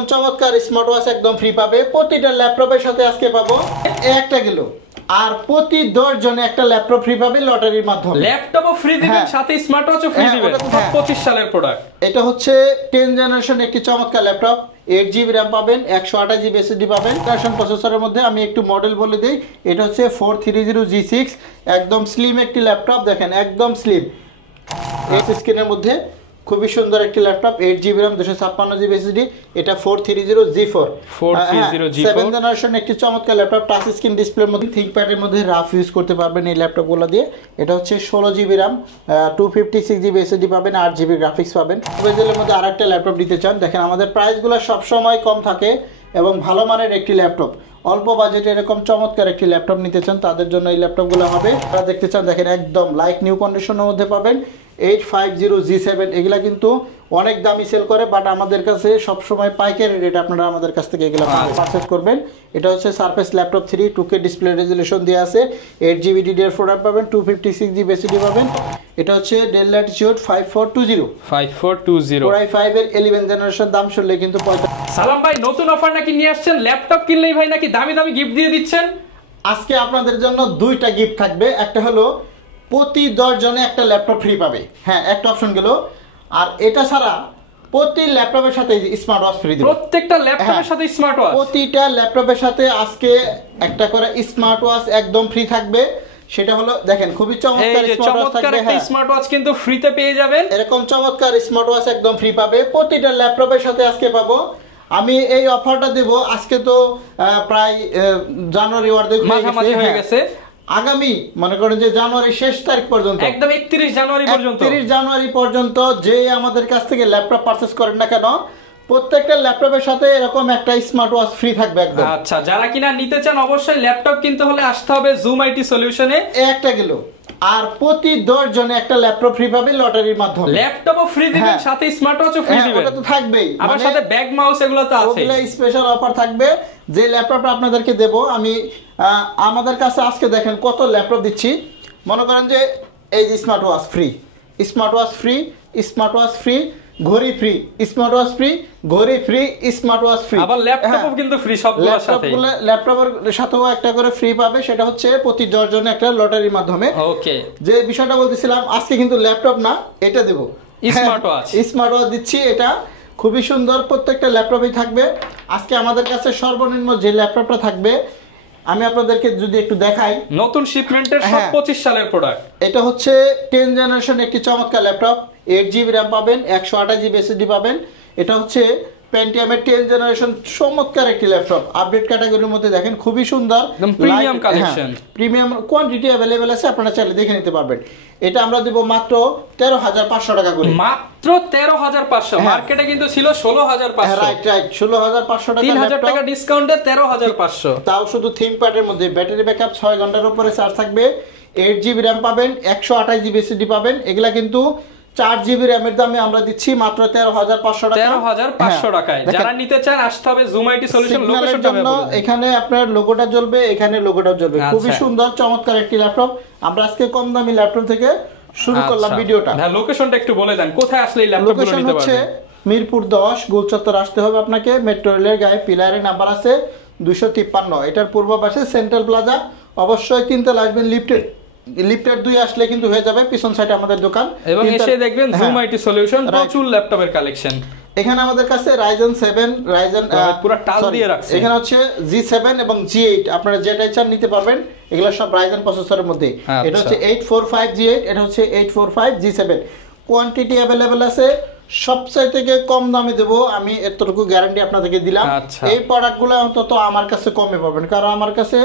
এরকম চমৎকার smart watch একদম ফ্রি পাবে প্রতিটা ল্যাপটপের সাথে। আজকে পাবো একটা গেল আর প্রতি 10 জনে একটা ল্যাপটপ ফ্রি পাবে লটারির মাধ্যমে। ল্যাপটপও ফ্রি দিবেন, সাথে স্মার্ট ওয়াচও ফ্রি দিবেন। 25 সালের প্রোডাক্ট। এটা হচ্ছে 10 জেনারেশন একটি চমৎকার ল্যাপটপ। 8GB RAM পাবেন, 128GB SSD পাবেন। ভার্সন প্রসেসরের মধ্যে আমি একটু মডেল বলে দেই। এটা হচ্ছে 430G6, একদম স্লিম একটি ল্যাপটপ। দেখেন একদম স্লিম, এই স্ক্রিনের মধ্যে খুবই সুন্দর একটি laptop. 8GB RAM, 256GB SSD। এটা 430G4 7 জেনারেশন একটি চমৎকার ল্যাপটপ। টাচ স্ক্রিন ডিসপ্লের মধ্যে, থিংকপ্যাডের মধ্যে রাফ ইউজ করতে পারবেন এই ল্যাপটপগুলো দিয়ে। এটা হচ্ছে 16GB RAM, 256GB SSD পাবেন, 8GB গ্রাফিক্স পাবেন। মোবাইলের মধ্যে আরেকটা ল্যাপটপ নিতে চান, দেখেন আমাদের প্রাইসগুলো সবসময় কম থাকে এবং ভালো মানের একটি ল্যাপটপ। অল্প বাজেটে এরকম চমৎকার একটি ল্যাপটপ নিতে চান তাদের জন্য এই ল্যাপটপগুলো হবে। আপনারা দেখতে চান, দেখেন একদম লাইক নিউ কন্ডিশনের মধ্যে পাবেন। 850G7 এগুলা কিন্তু অনেক দামি সেল করে, বাট আমাদের কাছে সবসময় পাইকারি রেট আপনারা আমাদের কাছ থেকে এগুলো পারচেজ করবেন। এটা হচ্ছে surface laptop 3, 2K display resolution দেওয়া আছে। 8GB DDR4 RAM পাবেন, 256GB SSD পাবেন। এটা হচ্ছে ডেল ল্যাটিটিউড 5420 Core i5 এর 11 জেনারেশন। দাম শুনলে কিন্তু সালাম ভাই, নতুন অফার নাকি নিয়ে আসছেন? ল্যাপটপ কিনলেই ভাই নাকি দামি দামি গিফট দিয়ে দিচ্ছেন? আজকে আপনাদের জন্য দুইটা গিফট থাকবে। একটা হলো প্রতি 10 জনে একটা ল্যাপটপ ফ্রি পাবে, হ্যাঁ একটা অপশন গেল। আর এটা ছাড়া প্রতি ল্যাপটপের সাথে স্মার্ট ওয়াচ ফ্রি দিবে। প্রত্যেকটা ল্যাপটপের সাথে স্মার্ট ওয়াচ, প্রতিটা ল্যাপটপের সাথে আজকে একটা করে স্মার্ট ওয়াচ একদম ফ্রি থাকবে। সেটা হলো দেখেন খুবই চমৎকার স্মার্ট ওয়াচ থাকবে। হ্যাঁ, স্মার্ট ওয়াচ কিন্তু ফ্রিতে পেয়ে যাবেন। এরকম চমৎকার স্মার্ট ওয়াচ একদম ফ্রি পাবে প্রতিটা ল্যাপটপের সাথে আজকে পাবো। আমি এই অফারটা দেব আজকে তো প্রায় জানুয়ারি অর্ধেক হয়ে গেছে। আগামী মনে করেন যে জানুয়ারি শেষ তারিখ পর্যন্ত, একদম 31 জানুয়ারি পর্যন্ত যে আমাদের কাছ থেকে ল্যাপটপ পারচেজ করেন না কেন, প্রত্যেকটা ল্যাপটপের সাথে এরকম একটা স্মার্ট ওয়াচ ফ্রি থাকবে একদম। আচ্ছা, যারা কিনা নিতে চান অবশ্যই ল্যাপটপ কিনতে হলে আসতে হবে জুম আইটি সলিউশনে। একটা গেল আর প্রতি 10 জনে একটা ল্যাপটপ ফ্রি পাবে লটারির মাধ্যমে। ল্যাপটপও ফ্রি দিবেন, সাথে স্মার্ট ওয়াচও ফ্রি দিবেন। ওটা তো থাকবেই, আবার সাথে ব্যাগ মাউস এগুলো তো আছে। ওগুলা স্পেশাল অফার থাকবে। যে ল্যাপটপটা আপনাদেরকে দেব আমি, আমাদের কাছে আজকে দেখেন কত ল্যাপটপ দিচ্ছি। মনে করেন যে এই যে smart watch free, smart watch free, smart watch free, ঘড়ি ফ্রি, স্মার্ট ওয়াচ ফ্রি, ঘড়ি ফ্রি, স্মার্ট ওয়াচ ফ্রি। আবার ল্যাপটপও কিন্তু ফ্রি সবগুলোর সাথে। ল্যাপটপের সাথেও একটা করে ফ্রি পাবে। সেটা হচ্ছে প্রতি 10 জনে একটা লটারির মাধ্যমে। ওকে, যে বিষয়টা বলতেছিলাম, আজকে কিন্তু ল্যাপটপ না, এটা দেব স্মার্ট ওয়াচ। স্মার্ট ওয়াচ দিচ্ছি, এটা খুবই সুন্দর, প্রত্যেকটা ল্যাপটপই থাকবে। আজকে আমাদের কাছে সর্বনিম্ন যে ল্যাপটপটা থাকবে আমি আপনাদেরকে যদি একটু দেখাই, নতুন শিপমেন্টের সব 25 সালের প্রোডাক্ট। এটা হচ্ছে 10 জেনারেশন একটি চমৎকার ল্যাপটপ। 8GB RAM পাবেন, 128GB SSD পাবেন। এটা হচ্ছে পেন্টিয়ামের 10 জেনারেশন চমৎকার একটি ল্যাপটপ। আপডেট ক্যাটাগরির মধ্যে দেখেন খুবই সুন্দর, premium collection, premium quantity available আছে, আপনারা চাইলে দেখে নিতে পারবেন। এটা আমরা দেব মাত্র 13,500 টাকা করে। মাত্র 13,500, মার্কেটে কিন্তু ছিল 16,500। রাইট 16,500 টাকা, 3,000 টাকা ডিসকাউন্টে 13,500। তাও শুধু থিংকপ্যাডের মধ্যে। ব্যাটারি ব্যাকআপ 6 ঘন্টার উপরে চার্জ থাকবে। 8GB RAM পাবেন, 128GB SSD পাবেন। এগুলা কিন্তু 4GB RAM এর দামে আমরা দিচ্ছি মাত্র 13,500 টাকা। 13,500 টাকায় যারা নিতে চান আসতে হবে জুম আইটি সলিউশন। লোকেশনটা বলে দিন। এখানে আপনার লোগোটা জ্বলবে, এখানে লোগোটাও জ্বলবে। খুবই সুন্দর চমৎকার একটি ল্যাপটপ। আমরা আজকে কম দামি ল্যাপটপ থেকে শুরু করলাম ভিডিওটা। হ্যাঁ, লোকেশনটা একটু বলে দেন, কোথায় আসলে এই ল্যাপটপগুলো নিতে পারবেন? মিরপুর 10 গোলচত্বর আসতে হবে আপনাকে। মেট্রো রেলের গায়ে পিলারের নাম্বার আছে 253। এটার পূর্ব পাশে সেন্ট্রাল প্লাজা। অবশ্যই 3 তলা আসবেন, লিফটের 2 আসলে কিন্তু হয়ে যাবে পিছন সাইডে আমাদের দোকান। এবং এসে দেখবেন জুম আইটি সলিউশন, প্রচুর ল্যাপটপের কালেকশন। এখানে আমাদের কাছে Ryzen 7, Ryzen পুরো টাল দিয়ে রাখছে। এখানে হচ্ছে G7 এবং G8, আপনারা যেটাই চান নিতে পারবেন। এগুলো সব Ryzen প্রসেসরের মধ্যে। এটা হচ্ছে 845 G8, এটা হচ্ছে 845 G7। কোয়ান্টিটি अवेलेबल আছে। সবচেয়ে থেকে কম দামে দেবো আমি, এতটুকু গ্যারান্টি আপনাদেরকে দিলাম। এই প্রোডাক্টগুলো অন্তত আমার কাছে কমে পাবেন, কারণ আমার কাছে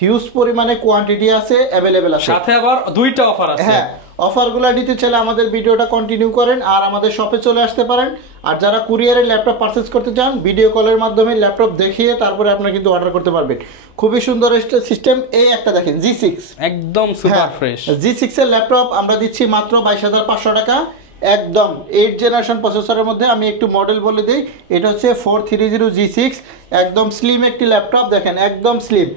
হিউজ পরিমাণে কোয়ান্টিটি আছে, अवेलेबल আছে। সাথে আবার দুইটা অফার আছে। হ্যাঁ, অফারগুলো নিতে চাইলে আমাদের ভিডিওটা কন্টিনিউ করেন আর আমাদের শপে চলে আসতে পারেন। আর যারা কুরিয়ারে ল্যাপটপ পারচেজ করতে চান, ভিডিও কলের মাধ্যমে ল্যাপটপ দেখিয়ে তারপরে আপনারা কিন্তু অর্ডার করতে পারবেন। খুবই সুন্দর সিস্টেম। এই একটা দেখেন G6, একদম সুপার ফ্রেশ G6 এর ল্যাপটপ আমরা দিচ্ছি মাত্র 22,500 টাকা। একদম 8 জেনারেশন প্রসেসরের মধ্যে। আমি একটু মডেল বলে দিই, এটা হচ্ছে 430G6, একদম স্লিম একটি ল্যাপটপ। দেখেন একদম স্লিম,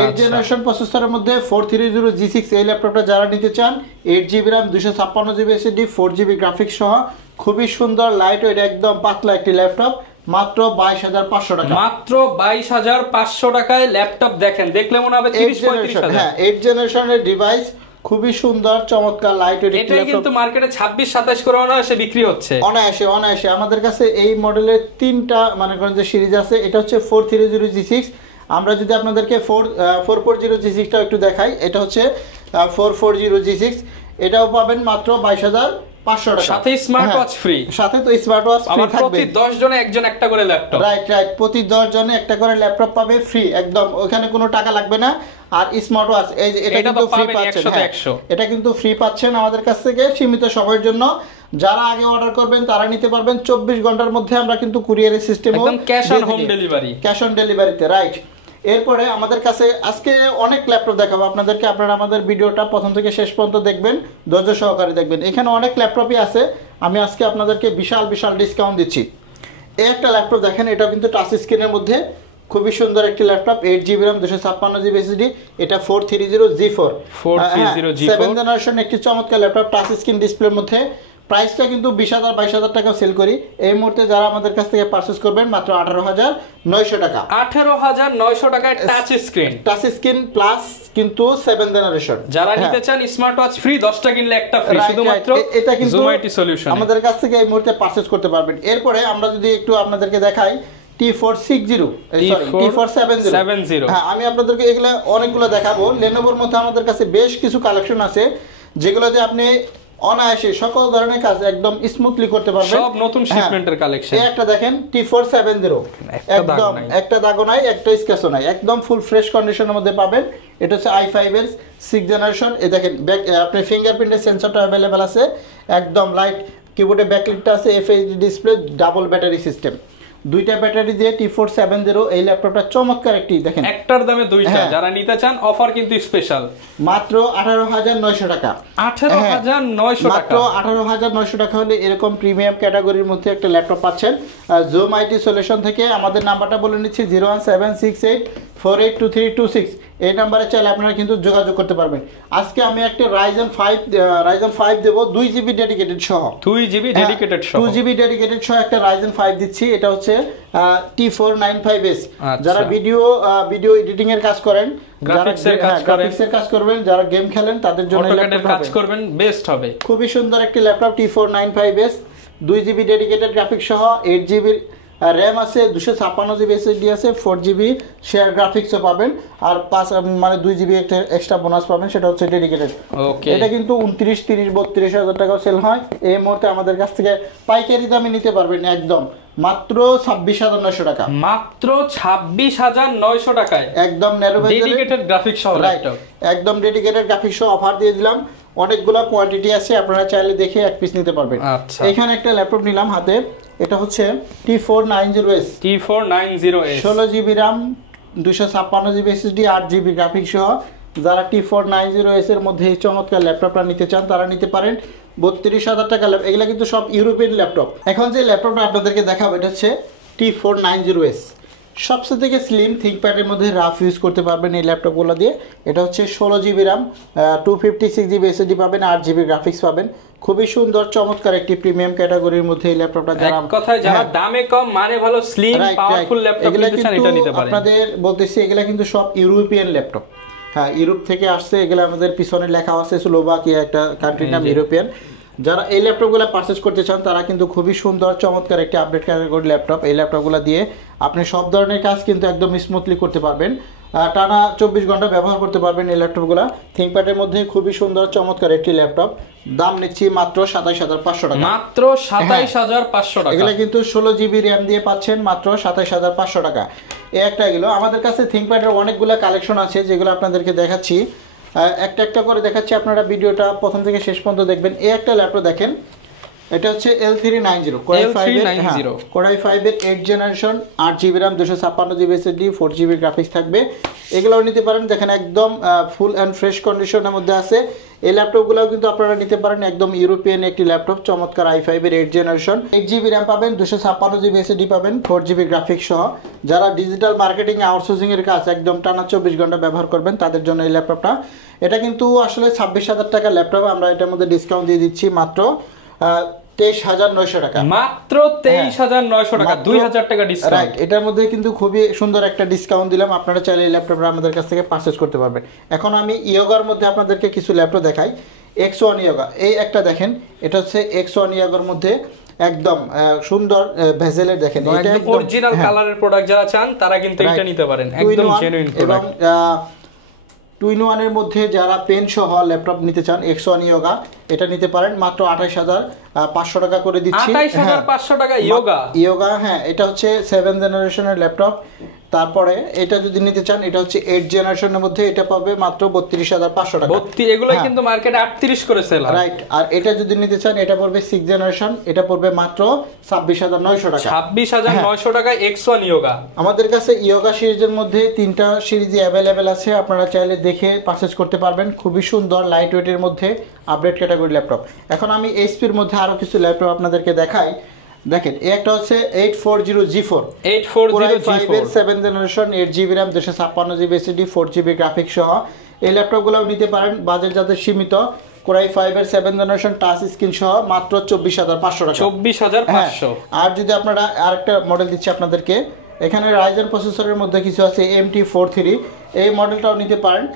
8 জেনারেশন প্রসেসরের মধ্যে 430G6 এই ল্যাপটপটা যারা নিতে চান, 8GB RAM, 256GB SSD, 4GB graphics সহ খুবই সুন্দর লাইট ওয়েট একদম পাতলা একটি ল্যাপটপ। মাত্র 22,500 টাকা। মাত্র 22,500 টাকায় ল্যাপটপ দেখেন, দেখলে মনে হবে 30-35,000। হ্যাঁ 8 জেনারেশনের ডিভাইস, খুবই সুন্দর চমৎকার লাইট ওয়েট। এটা কিন্তু মার্কেটে 26-27 করে অনায়াসে বিক্রি হচ্ছে। অনায়াসে আমাদের কাছে এই মডেলের 3টা মানে করেন যে সিরিজ আছে। এটা হচ্ছে 430G6। আমরা যদি আপনাদেরকে 440G6টা একটু দেখাই, এটা হচ্ছে 440G6, এটাও পাবেন মাত্র 22,500 টাকা। সাথে স্মার্ট ওয়াচ ফ্রি। সাথে তো স্মার্ট ওয়াচ ফ্রি থাকবে। প্রতি 10 জনে একজন একটা করে ল্যাপটপ। রাইট প্রতি 10 জনে একটা করে ল্যাপটপ পাবে ফ্রি একদম, ওখানে কোনো টাকা লাগবে না। আর স্মার্ট ওয়াচ এই যে এটা কিন্তু ফ্রি পাচ্ছেন। এটা কিন্তু ফ্রি পাচ্ছেন আমাদের কাছ থেকে সীমিত সময়ের জন্য। যারা আগে অর্ডার করবেন তারা নিতে পারবেন 24 ঘন্টার মধ্যে। আমরা কিন্তু কুরিয়ারের সিস্টেম একদম cash on home delivery. Cash on ডেলিভারিতে রাইট। এরপরে আমাদের কাছে আজকে অনেক ল্যাপটপ দেখাবো আপনাদেরকে। আপনারা আমাদের ভিডিওটা প্রথম থেকে শেষ পর্যন্ত দেখবেন, ধৈর্য সহকারে দেখবেন। এখানে অনেক ল্যাপটপই আছে, আমি আজকে আপনাদেরকে বিশাল ডিসকাউন্ট দিচ্ছি। এই একটা ল্যাপটপ দেখেন, এটা কিন্তু টাচ স্ক্রিনের মধ্যে খুবই সুন্দর একটি laptop, 8GB RAM 256GB SSD। এটা 430G4 7th জেনারেশন একটি চমৎকার ল্যাপটপ, টাচ স্ক্রিন ডিসপ্লের মধ্যে। প্রাইসটা কিন্তু 20,000-22,000 টাকা সেল করি। এই মুহূর্তে যারা আমাদের কাছ থেকে পারচেজ করবেন মাত্র 18,900 টাকা। 18,900 টাকায় টাচ স্ক্রিন প্লাস কিন্তু 7th জেনারেশন। যারা নিতে চান স্মার্ট ওয়াচ ফ্রি, 10টা কিনলে একটা ফ্রি, শুধুমাত্র এটা কিন্তু জুম আইটি সলিউশন আমাদের কাছ থেকে এই মুহূর্তে পারচেজ করতে পারবেন। এরপরে আমরা যদি একটু আপনাদেরকে দেখাই T470 হ্যাঁ, আমি আপনাদেরকে এগুলা অনেকগুলো দেখাবো। লেনোভোর মধ্যে আমাদের কাছে বেশ কিছু কালেকশন আছে যেগুলোতে আপনি অনায়াসে সকল ধরনের কাজ একদম স্মুথলি করতে পারবেন। সব নতুন শিপমেন্টের কালেকশন। এই একটা দেখেন T470, একদম একটা দাগও নাই, একটা স্ক্র্যাচও নাই, একদম ফুল ফ্রেশ কন্ডিশনের মধ্যে পাবেন। এটা হচ্ছে i5 এর 6th জেনারেশন। এই দেখেন আপনি ফিঙ্গারপ্রিন্টের সেন্সরটা अवेलेबल আছে, একদম লাইট কিবোর্ডে ব্যাকলাইটটা আছে, FHD display, double battery system, দুইটা ব্যাটারি দিয়ে T470 এই ল্যাপটপটা চমৎকার একটি দেখেন। একটার দামে দুইটা, যারা নিতে চান অফার কিন্তু স্পেশাল। মাত্র 18,900 টাকা। 18,900 টাকা, মাত্র 18,900 টাকা হলে এরকম প্রিমিয়াম ক্যাটাগরির মধ্যে একটা ল্যাপটপ পাচ্ছেন। জুম আইটি সলিউশন থেকে আমাদের নাম্বারটা বলে নিচ্ছি 01768482326। এই নাম্বারে চাইলে আপনারা কিন্তু যোগাযোগ করতে পারবেন। আজকে আমি একটা রাইজেন 5 দেব 2GB ডেডিকেটেড সহ, 2GB ডেডিকেটেড সহ, 2GB ডেডিকেটেড সহ একটা রাইজেন 5 দিচ্ছি। এটা হচ্ছে T495S। যারা ভিডিও এডিটিং এর কাজ করেন, গ্রাফিক্সের কাজ করবেন, যারা গেম খেলেন তাদের জন্য কাজ করবেন, বেস্ট হবে। খুবই সুন্দর একটি laptop T495S, 2GB dedicated graphics সহ, 8GB RAM আছে, 256GB SSD আছে, 4GB শেয়ার গ্রাফিক্সও পাবেন, আর 2GB একটা এক্সট্রা বোনাস পাবেন, সেটা হচ্ছে ডেডিকেটেড। এটা কিন্তু 29-30-32 টাকাও সেল হয়। এই মুহূর্তে আমাদের কাছ থেকে পাইকারি দামে নিতে পারবেন একদম মাত্র 26,900 টাকা। মাত্র 26,900 টাকায় একদম ডেডিকেটেড গ্রাফিক্স সহ ল্যাপটপ, একদম ডেডিকেটেড গ্রাফিক্স সহ অফার দিয়ে দিলাম। অনেকগুলো কোয়ান্টিটি আছে, আপনারা চাইলে দেখে এক পিস নিতে পারবেন। এখানে একটা ল্যাপটপ নিলাম হাতে, এটা হচ্ছে T490S 16GB RAM 256GB SSD 8GB graphics সহ। যারা T490S এর মধ্যে এই চমৎকার ল্যাপটপটা নিতে চান তারা নিতে পারেন 32,000 টাকা। এগুলা কিন্তু সব ইউরোপিয়ান ল্যাপটপ। এখন যে ল্যাপটপটা আপনাদেরকে দেখাবো এটা হচ্ছে T490S, সবচেয়ে থেকে স্লিম থিংকপ্যাডের মধ্যে রাফ ইউজ করতে পারবেন এই ল্যাপটপগুলো দিয়ে। এটা হচ্ছে 16GB RAM 256GB SSD পাবেন, 8GB গ্রাফিক্স পাবেন। খুবই সুন্দর চমৎকার একটি প্রিমিয়াম ক্যাটাগরির মধ্যে এই ল্যাপটপটা, যারা দামে কম মানে ভালো স্লিম পাওয়ারফুল ল্যাপটপ নিতে চান এটা নিতে পারেন। আপনাদের বলতেছি এগুলা কিন্তু সব ইউরোপিয়ান ল্যাপটপ। হ্যাঁ, ইউরোপ থেকে আসছে এগুলো, আমাদের পিছনে লেখা আছে স্লোভাকিয়া একটা কান্ট্রির নাম, ইউরোপিয়ান। যারা এই ল্যাপটপগুলো পারচেজ করতে চান তারা কিন্তু খুবই সুন্দর চমৎকার একটি আপডেট ক্যাটাগরি ল্যাপটপ। এই ল্যাপটপগুলো দিয়ে আপনি সব ধরনের কাজ কিন্তু একদম স্মুথলি করতে পারবেন, টানা 24 ঘন্টা ব্যবহার করতে পারবেন এই ল্যাপটপগুলো। থিংকপ্যাডের মধ্যে খুবই সুন্দর চমৎকার একটি ল্যাপটপ, দাম নিচ্ছি মাত্র 27,500 টাকা। মাত্র 27,500 টাকা। এগুলো কিন্তু 16GB RAM দিয়ে পাচ্ছেন মাত্র 27,500 টাকা। এই একটা গেল। আমাদের কাছে থিংকপ্যাডের অনেকগুলো কালেকশন আছে যেগুলো আপনাদেরকে দেখাচ্ছি, একটা একটা করে দেখাচ্ছি। আপনারা ভিডিওটা প্রথম থেকে শেষ পর্যন্ত দেখবেন। এই একটা ল্যাপটপ দেখেন, এটা হচ্ছে L390 Core i5 এর 8th generation, 8GB RAM 256GB SSD 4GB graphics থাকবে। এগুলোও নিতে পারেন। দেখেন একদম ফুল অ্যান্ড ফ্রেশ কন্ডিশনের মধ্যে আছে। এই ল্যাপটপগুলোও কিন্তু আপনারা নিতে পারেন, একদম ইউরোপিয়ান একটি ল্যাপটপ, চমৎকার i5 এর 8th জেনারেশন, 8GB RAM পাবেন, 256GB SSD পাবেন, 4GB গ্রাফিক্স সহ। যারা ডিজিটাল মার্কেটিং আউটসোর্সিং এর কাজ একদম টানা 24 ঘন্টা ব্যবহার করবেন তাদের জন্য এই ল্যাপটপটা। এটা কিন্তু আসলে 26,000 টাকা ল্যাপটপ, আমরা এটার মধ্যে ডিসকাউন্ট দিয়ে দিচ্ছি মাত্র 23,900 টাকা, মাত্র 23,900 টাকা, 2,000 টাকা ডিসকাউন্ট। রাইট, এটার মধ্যে কিন্তু খুবই সুন্দর একটা ডিসকাউন্ট দিলাম, আপনারা চাইলে এই ল্যাপটপটা আমাদের কাছ থেকে পারচেজ করতে পারবেন। এখন আমি ইয়োগার মধ্যে আপনাদেরকে কিছু ল্যাপটপ দেখাই। X1 ইয়োগা, এই একটা দেখেন, এটা হচ্ছে X1 ইয়োগার মধ্যে একদম সুন্দর ভেজেলের, দেখেন এটা একদম অরিজিনাল কালারের প্রোডাক্ট যারা চান তারা কিন্তু এটা নিতে পারেন, একদম জেনুইন প্রোডাক্ট। এবং 2-in-1 এর মধ্যে যারা পেন সহ ল্যাপটপ নিতে চান X1 ইয়োগা, এটা নিতে পারেন মাত্র 28,500 টাকা করে দিচ্ছি। 28,500 টাকা ইয়োগা। হ্যাঁ, এটা হচ্ছে 7th জেনারেশনের ল্যাপটপ। তারপরে এটা যদি নিতে চান, এটা হচ্ছে 8th জেনারেশনের মধ্যে, এটা পাবে মাত্র 32,500 টাকা। এগুলো কিন্তু মার্কেটে 38 করে সেল হয়, রাইট। আর এটা যদি নিতে চান, এটা পড়বে 6th জেনারেশন, এটা পড়বে মাত্র 26,900 টাকা। 26,900 টাকা X1 ইয়োগা। আমাদের কাছে ইয়োগা সিরিজের মধ্যে 3টা সিরিজই অ্যাভেলেবেল আছে, আপনারা চাইলে দেখে পারচেজ করতে পারবেন। খুবই সুন্দর লাইট ওয়েটের মধ্যে আপডেট ক্যাটাগরি ল্যাপটপ। এখন আমি এইচপির মধ্যে আরো কিছু ল্যাপটপ আপনাদেরকে দেখাই। দেখেন, এই একটা হচ্ছে 840G4, 840G4 7th generation, 8GB RAM, 256GB SSD, 4GB graphics সহ। এই ল্যাপটপগুলোও নিতে পারেন, বাজেট যাদের সীমিত। Core i5 এর 7th জেনারেশন টাচ স্ক্রিন সহ মাত্র 24,500 টাকা। 24,500। আর যদি আপনারা আরেকটা মডেল দিচ্ছি আপনাদেরকে, এখানে রাইজেন প্রসেসরের মধ্যে কিছু আছে MT43, এই মডেলটাও নিতে পারেন।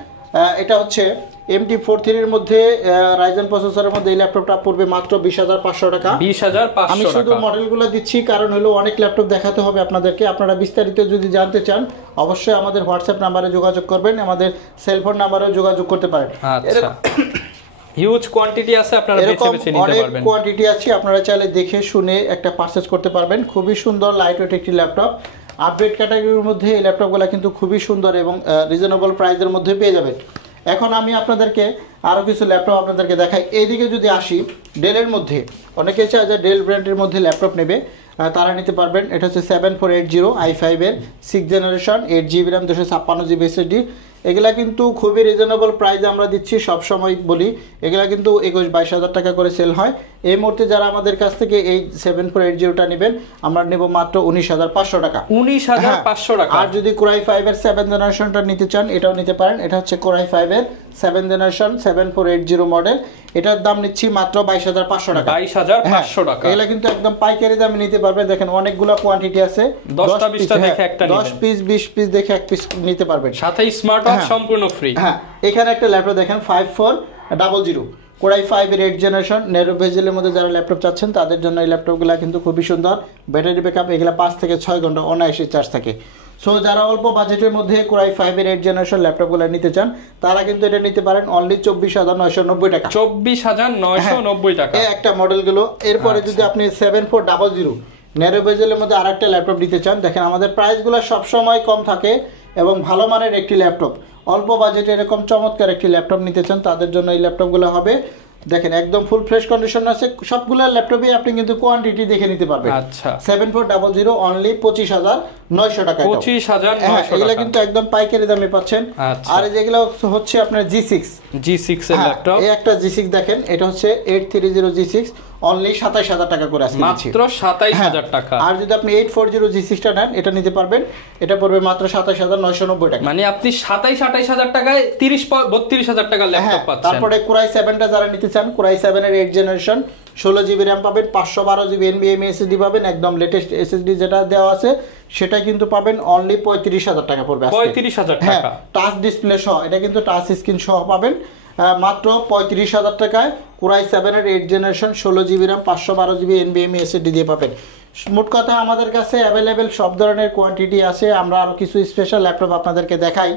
এটা হচ্ছে MT43 এর মধ্যে রাইজেন প্রসেসরের মধ্যে এই ল্যাপটপটা পড়বে মাত্র 20,500 টাকা। 20,500 আমি শুধু মডেলগুলো দিচ্ছি কারণ হলো অনেক ল্যাপটপ দেখাতে হবে আপনাদেরকে। আপনারা বিস্তারিত যদি জানতে চান অবশ্যই আমাদের হোয়াটসঅ্যাপ নাম্বারে যোগাযোগ করবেন, আমাদের সেলফোন নাম্বারেও যোগাযোগ করতে পারেন। আচ্ছা, হিউজ কোয়ান্টিটি আছে, আপনারা বেছে বেছে নিতে পারবেন। অনেক কোয়ান্টিটি আছে, আপনারা চাইলে দেখে শুনে একটা পারচেজ করতে পারবেন। খুবই সুন্দর লাইট ওয়েট একটি ল্যাপটপ। আপডেট ক্যাটাগরির মধ্যে এই ল্যাপটপগুলো কিন্তু খুবই সুন্দর এবং রিজনেবল প্রাইসের মধ্যে পেয়ে যাবেন। এখন আমি আপনাদেরকে আরও কিছু ল্যাপটপ আপনাদেরকে দেখাই। এইদিকে যদি আসি, ডেলের মধ্যে অনেকেই চায় যে ডেল ব্র্যান্ডের মধ্যে ল্যাপটপ নেবে, তারা নিতে পারবেন। এটা হচ্ছে 7480 i5 এর 6th generation, 8GB RAM, 256GB SSD। এগুলা কিন্তু খুবই রিজনেবল প্রাইসে আমরা দিচ্ছি, সব সময় বলি। এগুলা কিন্তু 21-22 হাজার টাকা করে সেল হয়। এই মুহূর্তে যারা আমাদের কাছ থেকে এই 7480টা নেবেন, আমরা নেব মাত্র 19,500 টাকা। 19,500 টাকা। আর যদি Core i5 এর 7th জেনারেশনটা নিতে চান, এটাও নিতে পারেন। এটা হচ্ছে Core i5 এর 7th জেনারেশন 7480 মডেল, এটার দাম নিচ্ছি মাত্র 22,500 টাকা। 22,500 টাকা। এগুলা কিন্তু একদম পাইকারি দামে নিতে পারবেন। দেখেন অনেকগুলো কোয়ান্টিটি আছে, 10টা 20টা দেখে একটা নেবেন, 10 পিস 20 পিস দেখে এক পিস নিতে পারবেন, সাথে স্মার্ট ওয়াচ সম্পূর্ণ ফ্রি। হ্যাঁ, এখানে একটা ল্যাপটপ দেখেন 5400 Core i5 এর 8th জেনারেশন ন্যারো বেজেলের মধ্যে যারা ল্যাপটপ চাচ্ছেন তাদের জন্য এই ল্যাপটপগুলো কিন্তু খুবই সুন্দর। ব্যাটারি ব্যাকআপ এগুলা 5 থেকে 6 ঘন্টা অনায়াসে চার্জ থাকে। সো যারা অল্প বাজেটের মধ্যে Core i5 এর 8th জেনারেশন ল্যাপটপগুলো নিতে চান, তারা কিন্তু এটা নিতে পারেন অনলি 24,990 টাকা। 24,990 টাকা এই একটা মডেলগুলো। এরপরে যদি আপনি 7400 ন্যারো বেজেলের মধ্যে আরেকটা ল্যাপটপ নিতে চান, দেখেন আমাদের প্রাইসগুলো সবসময় কম থাকে এবং ভালো মানের একটি ল্যাপটপ। অল্প বাজেটে এরকম চমৎকার একটি ল্যাপটপ নিতে চান, তাদের জন্য এই ল্যাপটপগুলো হবে। দেখেন একদম ফুল ফ্রেশ কন্ডিশন আছে, সবগুলো ল্যাপটপে আপনি কিন্তু কোয়ান্টিটি দেখে নিতে পারবেন। আচ্ছা, 7400 অনলি 25,900 টাকা। 25,900 এগুলো কিন্তু একদম পাইকারি দামে পাচ্ছেন। আর যেগুলো হচ্ছে আপনার G6 এর ল্যাপটপ, এই একটা G6 দেখেন, এটা হচ্ছে 830 G6 অনলি 27,000 টাকা করে আছে, মাত্র 27,000 টাকা। আর যদি আপনি 840 G6 টা নেন, এটা নিতে পারবেন, এটা পড়বে মাত্র 27,990 টাকা। মানে আপনি 27-28,000 টাকায় 30-32,000 টাকা ল্যাপটপ পাচ্ছেন। তারপরে Core i7 টা যারা নিতে চান, Core i7 এর 8th জেনারেশন 16GB RAM পাবেন, 512GB NVMe SSD পাবেন, একদম লেটেস্ট SSD যেটা দেওয়া আছে সেটা কিন্তু পাবেন অনলি 35,000 টাকা পড়বে। 35,000 টাকা টাচ ডিসপ্লে সহ, এটা কিন্তু টাচ স্ক্রিন সহ পাবেন মাত্র 35,000 টাকায়। Core i7 এর 8th generation 16GB RAM, 512GB NVMe SSD দিয়ে পাবেন। মোট কথা আমাদের কাছে অ্যাভেলেবেল সব ধরনের কোয়ান্টিটি আছে। আমরা আরও কিছু স্পেশাল ল্যাপটপ আপনাদেরকে দেখাই।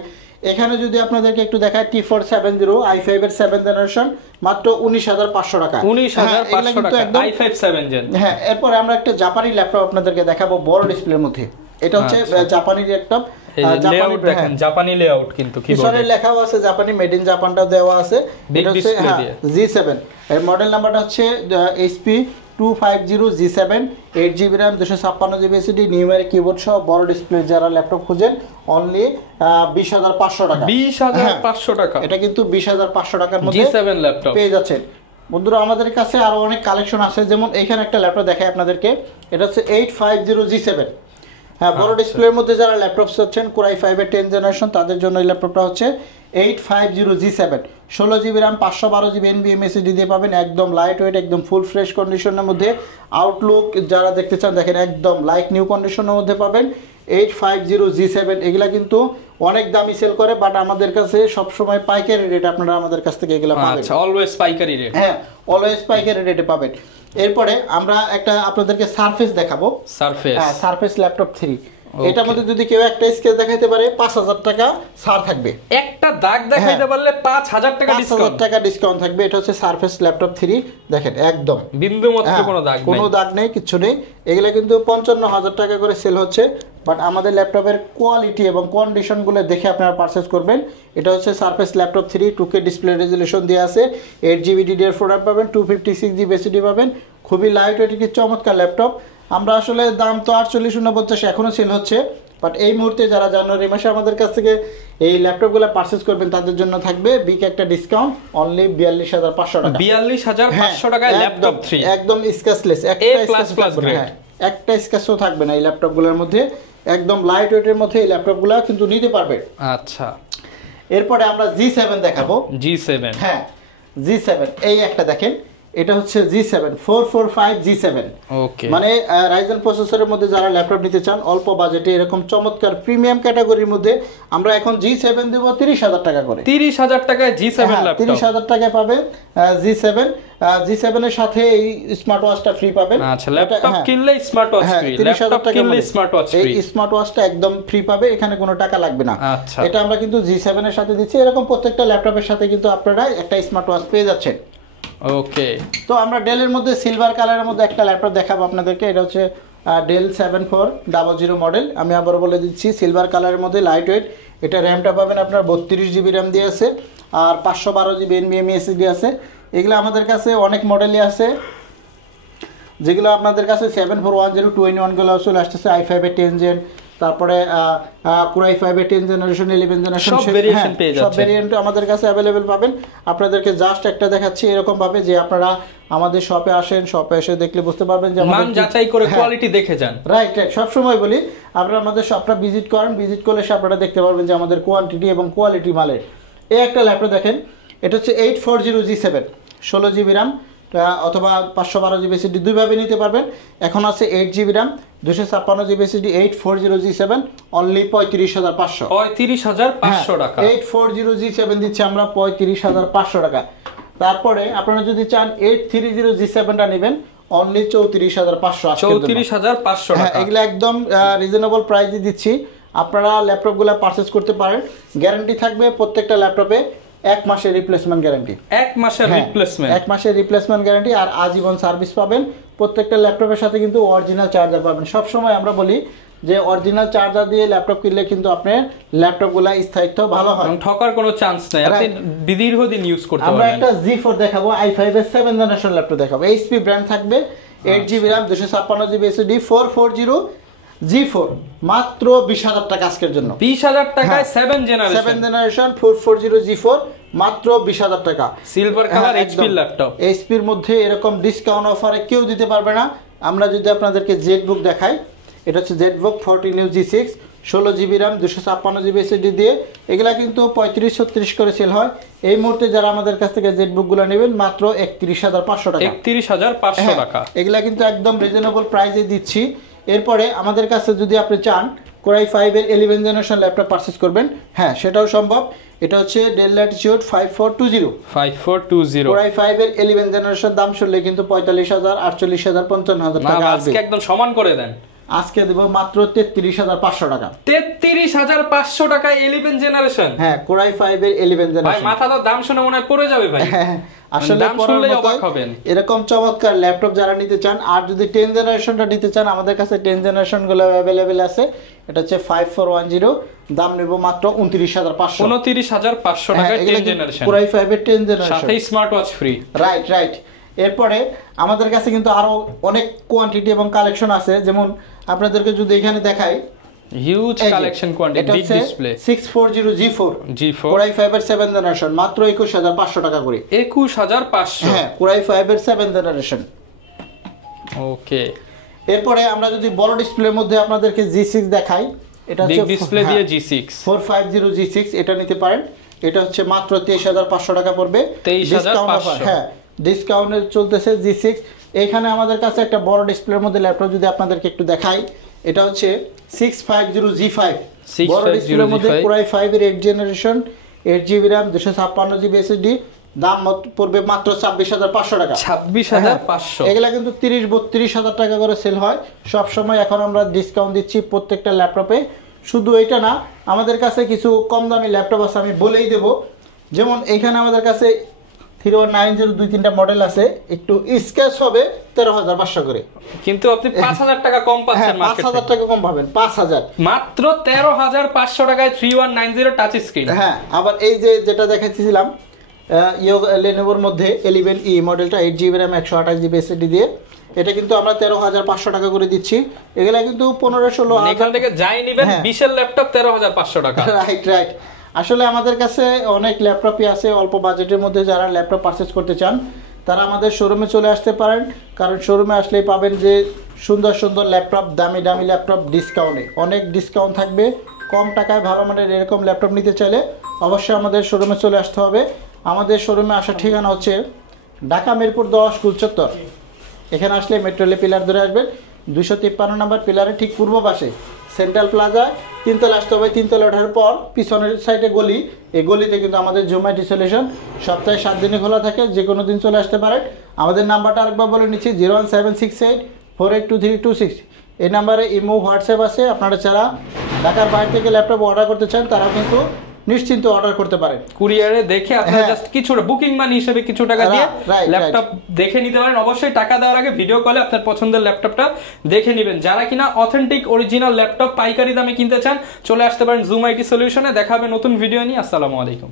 এখানে যদি আপনাদেরকে একটু দেখাই, T470 i5 এর 7th জেনারেশন মাত্র 19,500 টাকা। 19,500 টাকা i5 7th জেন। হ্যাঁ, এরপরে আমরা একটা জাপানি ল্যাপটপ আপনাদেরকে দেখাবো বড় ডিসপ্লের মধ্যে। এটা হচ্ছে জাপানি ল্যাপটপ, লেআউট দেখেন, জাপানি লেআউট কিন্তু কি পিছনে লেখাও আছে জাপানি, মেড ইন জাপানটাও দেওয়া আছে। এটা হচ্ছে G7 এর মডেল নাম্বারটা হচ্ছে HP 250 G7, 8GB RAM, 256GB SSD, numeric keyboard সহ বড় ডিসপ্লে যারা ল্যাপটপ খুঁজেন অনলি 20,500 টাকা। 20,500 টাকা, এটা কিন্তু 20,500 টাকার মধ্যে G7 ল্যাপটপ পেয়ে যাচ্ছেন। বন্ধুরা আমাদের কাছে আরো অনেক কালেকশন আছে, যেমন এখানে একটা ল্যাপটপ দেখাই আপনাদেরকে, এটা হচ্ছে 850 G7। হ্যাঁ, বড় ডিসপ্লের মধ্যে যারা ল্যাপটপ চাচ্ছেন Core i5 এর 10th জেনারেশন, তাদের জন্য এই ল্যাপটপটা হচ্ছে 850 G7। 16 GB RAM 512 GB NVMe SSD দিয়ে পাবেন, একদম লাইট ওয়েট, একদম ফুল ফ্রেশ কন্ডিশনের মধ্যে। আউটলুক যারা দেখতে চান দেখেন একদম লাইক নিউ কন্ডিশনের মধ্যে পাবেন। 850G7 এগুলা কিন্তু অনেক দামি সেল করে, বাট আমাদের কাছে সবসময় পাইকারি রেট আপনারা আমাদের কাছ থেকে এগুলা পাবেন। আচ্ছা, অলওয়েজ পাইকারি রেট। হ্যাঁ, অলওয়েজ পাইকারি রেটে পাবেন। এরপরে আমরা একটা আপনাদেরকে সারফেস দেখাবো। সারফেস, হ্যাঁ, সারফেস ল্যাপটপ 3। এটার মধ্যে যদি কেউ একটা স্কেচ দেখাইতে পারে 5000 টাকা ছাড় থাকবে। একটা দাগ দেখাইতে পারলে 5000 টাকা ডিসকাউন্ট। 5000 টাকা ডিসকাউন্ট থাকবে। এটা হচ্ছে সারফেস ল্যাপটপ 3, দেখেন একদম বিন্দু মাত্র কোনো দাগ নেই, কোনো দাগ নেই, কিছু নেই। এগুলা কিন্তু 55000 টাকা করে সেল হচ্ছে, বাট আমাদের ল্যাপটপের কোয়ালিটি এবং কন্ডিশনগুলো দেখে আপনারা পারচেজ করবেন। এটা হচ্ছে surface laptop 3, 2K display resolution দিয়ে আছে, 8GB DDR4 RAM পাবেন, 256GB SSD পাবেন। খুবই লাইট ওয়েট একটি চমৎকার ল্যাপটপ। আমরা আসলে দাম তো 4849 এখনো সেল হচ্ছে, বাট এই মুহূর্তে যারা জানুয়ারি মাসে আমাদের কাছ থেকে এই ল্যাপটপগুলো পারচেজ করবেন তাদের জন্য থাকবে বিগ একটা ডিসকাউন্ট, অনলি 42500 টাকা। 42500 টাকায় ল্যাপটপ 3 একদম স্ক্র্যাচলেস, একটা স্ক্র্যাচও থাকবে না এই ল্যাপটপগুলোর মধ্যে। একদম লাইট ওয়েটের মধ্যে এই ল্যাপটপগুলো কিন্তু নিতে পারবেন। আচ্ছা, এরপরে আমরা G7 দেখাবো। G7, হ্যাঁ G7 এই একটা দেখেন, এটা হচ্ছে G7 445G7। ওকে, মানে রাইজেন প্রসেসরের মধ্যে যারা ল্যাপটপ নিতে চান অল্প বাজেটে এরকম চমৎকার প্রিমিয়াম ক্যাটাগরির মধ্যে, আমরা এখন G7 দেব 30000 টাকা করে। 30000 টাকায় G7 ল্যাপটপ 30000 টাকায় পাবেন G7 এর সাথে এই স্মার্ট ওয়াচটা ফ্রি পাবেন। আচ্ছা, ল্যাপটপ কিনলে স্মার্ট ওয়াচ ফ্রি, ল্যাপটপ কিনলে স্মার্ট ওয়াচ ফ্রি, এই স্মার্ট ওয়াচটা একদম ফ্রি পাবে, এখানে কোনো টাকা লাগবে না। আচ্ছা, এটা আমরা কিন্তু G7 এর সাথে দিচ্ছি। এরকম প্রত্যেকটা ল্যাপটপের সাথে কিন্তু আপনারা একটা স্মার্ট ওয়াচ পেয়ে যাচ্ছেন। ওকে, তো আমরা ডেলের মধ্যে সিলভার কালারের মধ্যে একটা ল্যাপটপ দেখাবো আপনাদেরকে। এটা হচ্ছে ডেল 7400 মডেল। আমি আবার বলে দিচ্ছি, সিলভার কালারের মধ্যে লাইট ওয়েট। এটা র্যামটা পাবেন আপনার 32GB র্যাম দিয়ে আছে, আর 512GB NVMe SSD আছে। এগুলো আমাদের কাছে অনেক মডেলই আছে, যেগুলো আপনাদের কাছে 7410 গুলো চলে আসতেছে। i5 এর 10 জেন, তারপরে Core i5 এর 10 জেনারেশন, 11 জেনারেশন, সব ভেরিয়েশন পেয়ে যাচ্ছেন। সব ভেরিয়েন্ট আমাদের কাছে अवेलेबल পাবেন। আপনাদেরকে জাস্ট একটা দেখাচ্ছি এরকম ভাবে যে আপনারা আমাদের শপে আসেন, শপে এসে দেখলে বুঝতে পারবেন যে মান যাচাই করে কোয়ালিটি দেখে যান। রাইট, সব সময় বলি আপনারা আমাদের শপটা ভিজিট করেন, ভিজিট করলে আপনারা দেখতে পারবেন যে আমাদের কোয়ান্টিটি এবং কোয়ালিটি মালের। এই একটা ল্যাপটপ দেখেন, এটা হচ্ছে 840G7, 16GB RAM অথবা 512GB SSD দুইভাবে নিতে পারবেন। এখন আছে 8GB RAM 256GB SSD 840G7, only 35500। 35500 টাকা। 840G7 দিচ্ছি আমরা 35500 টাকা। তারপরে আপনারা যদি চান 830G7টা নেবেন, অনলি 34500। 34500 টাকা। এগুলো একদম রিজনেবল প্রাইসে দিচ্ছি, আপনারা ল্যাপটপগুলো পারচেজ করতে পারেন। গ্যারান্টি থাকবে প্রত্যেকটা ল্যাপটপে 1 মাসের রিপ্লেসমেন্ট গ্যারান্টি। 1 মাসের রিপ্লেসমেন্ট, 1 মাসের রিপ্লেসমেন্ট গ্যারান্টি, আর আজীবন সার্ভিস পাবেন। প্রত্যেকটা ল্যাপটপের সাথে কিন্তু অরিজিনাল চার্জার পাবেন। সব সময় আমরা বলি যে অরিজিনাল চার্জার দিয়ে ল্যাপটপ কিনলে কিন্তু আপনার ল্যাপটপগুলো স্থায়িত্ব ভালো হয়, ঠকার কোনো চান্স নাই, আপনি দীর্ঘদিন ইউজ করতে পারবেন। আমরা একটা G4 দেখাবো, i5 এর 7 জেনারেশন ল্যাপটপ দেখাবো। HP ব্র্যান্ড থাকবে, 8GB RAM 256GB SSD 440G4, মাত্র 20000 টাকা আজকের জন্য। 20000 টাকায় 7 জেনারেশন 440G4, মাত্র 20000 টাকা। Silver colour HP laptop. HP এর মধ্যে এরকম ডিসকাউন্ট অফারে কেউ দিতে পারবে না। আমরা যদি আপনাদেরকে জেটবুক দেখাই, এটা হচ্ছে Jetbook 14G6, 16GB RAM 256GB SSD দিয়ে। এগুলা কিন্তু 35-36 করে সেল হয়। এই মুহূর্তে যারা আমাদের কাছ থেকে জেটবুকগুলো নেবেন, মাত্র 31500 টাকা। 31500 টাকা। এগুলা কিন্তু একদম রিজনেবল প্রাইসে দিচ্ছি। এরপরে আমাদের কাছে যদি আপনি চান Core i5 এর 11 জেনারেশন ল্যাপটপ পারচেজ করবেন, হ্যাঁ সেটাও সম্ভব। এটা হচ্ছে Dell Latitude 5420। Core i5 এর 11 জেনারেশন দাম শুনলে কিন্তু 45000, 48000, 55000 টাকা আসবে। আজকে একদম সমান করে দেন, আজকে দেব মাত্র 33500 টাকা। 33500 টাকায় 11 জেনারেশন। হ্যাঁ, Core i5 এর 11 জেনারেশন। ভাই মাথা তো দাম শুনে মনে হয় পড়ে যাবে ভাই। আসলে শুনলেই অবাক হবেন। এরকম চমৎকার ল্যাপটপ যারা নিতে চান, আর যদি 10 জেনারেশনটা নিতে চান, আমাদের কাছে 10 জেনারেশন গুলো अवेलेबल আছে। এটা হচ্ছে 5410, দাম নেব মাত্র 29500। 29500 টাকায় 10 জেনারেশন। Core i5 এর 10 জেনারেশন, সাথে স্মার্ট ওয়াচ ফ্রি। রাইট। এরপরে আমাদের কাছে কিন্তু আরো অনেক কোয়ান্টিটি এবং কালেকশন আছে। যেমন আপনাদেরকে যদি এখানে দেখাই, huge collection quantity, big display 640G4, Core i5 এর 7 জেনারেশন, মাত্র 21500 টাকা করে। 21500। হ্যাঁ, Core i5 এর 7 জেনারেশন। ওকে, এরপরে আমরা যদি বড় ডিসপ্লের মধ্যে আপনাদেরকে G6 দেখাই, এটা হচ্ছে বিগ ডিসপ্লে দিয়ে G6 450G6, এটা নিতে পারেন। এটা হচ্ছে মাত্র 23,500 টাকা পড়বে। 23,500 হ্যাঁ, ডিসকাউন্টে চলতেছে G6। এখানে আমাদের কাছে একটা বড় ডিসপ্লের মধ্যে ল্যাপটপ যদি আপনাদেরকে একটু দেখাই, এটা হচ্ছে 650G5 বড় ডিসপ্লের মধ্যে Core i5 এর 8 generation, 8GB RAM, 256GB SSD, দাম পড়বে মাত্র 26,500 টাকা। 26,500। এগুলা কিন্তু 30-32 হাজার টাকা করে সেল হয় সব সময়। এখন আমরা ডিসকাউন্ট দিচ্ছি প্রত্যেকটা ল্যাপটপে। শুধু এটা না, আমাদের কাছে কিছু কম দামি ল্যাপটপ আছে, আমি বলেই দেব। যেমন এখানে আমাদের কাছে 3190 2-3টা মডেল আছে, একটু স্কেচ হবে 13,500 করে, কিন্তু আপনি 5,000 টাকা কম পাচ্ছেন মার্কেট থেকে। 5,000 টাকা কম পাবেন, 5,000 মাত্র 13,500 টাকায় 3190 টাচ স্ক্রিন। হ্যাঁ, আবার এই যে যেটা দেখাচ্ছিলাম লেনোভোর মধ্যে 11E মডেলটা 8GB RAM 128GB SSD দিয়ে, এটা কিন্তু আমরা 13,500 টাকা করে দিচ্ছি। এগুলা কিন্তু 15-16 এখান থেকে যাই নেবেন 20 এর ল্যাপটপ 13,500 টাকা। রাইট। আসলে আমাদের কাছে অনেক ল্যাপটপই আছে অল্প বাজেটের মধ্যে। যারা ল্যাপটপ পারচেজ করতে চান তারা আমাদের শোরুমে চলে আসতে পারেন, কারণ শোরুমে আসলেই পাবেন যে সুন্দর সুন্দর ল্যাপটপ, দামি দামি ল্যাপটপ ডিসকাউন্টে, অনেক ডিসকাউন্ট থাকবে। কম টাকায় ভালো মানের এরকম ল্যাপটপ নিতে চাইলে অবশ্যই আমাদের শোরুমে চলে আসতে হবে। আমাদের শোরুমে আসার ঠিকানা হচ্ছে ঢাকা মিরপুর 10 কুলচত্বর। এখানে আসলে মেট্রো রেলে পিলার ধরে আসবেন, 253 নম্বর পিলারের ঠিক পূর্ব পাশে সেন্ট্রাল প্লাজা, 3 তলা আসতে হবে। 3 তলা ওঠার পর পিছনের সাইডে গলি, এই গলিতে কিন্তু আমাদের জুম আইটি সলিউশন সপ্তাহে 7 দিনে খোলা থাকে, যে কোনো দিন চলে আসতে পারেন। আমাদের নাম্বারটা আরেকবার বলে নিচ্ছি, 01768482326। এই নাম্বারে ইমো, হোয়াটসঅ্যাপ আছে। আপনারা যারা ঢাকার বাইরে থেকে ল্যাপটপ অর্ডার করতে চান তারা কিন্তু নিশ্চিন্ত অর্ডার করতে পারেন। কুরিয়ারে দেখে আপনারা জাস্ট কিছুটা বুকিং মানি হিসেবে কিছু টাকা দিয়ে ল্যাপটপ দেখে নিতে পারেন। অবশ্যই টাকা দেওয়ার আগে ভিডিও কলে আপনার পছন্দের ল্যাপটপটা দেখে নেবেন। যারা কিনা অথেন্টিক অরিজিনাল ল্যাপটপ পাইকারি দামে কিনতে চান চলে আসতে পারেন জুম আইটি সলিউশনে। দেখা হবে নতুন ভিডিও নিয়ে। আসসালামু আলাইকুম।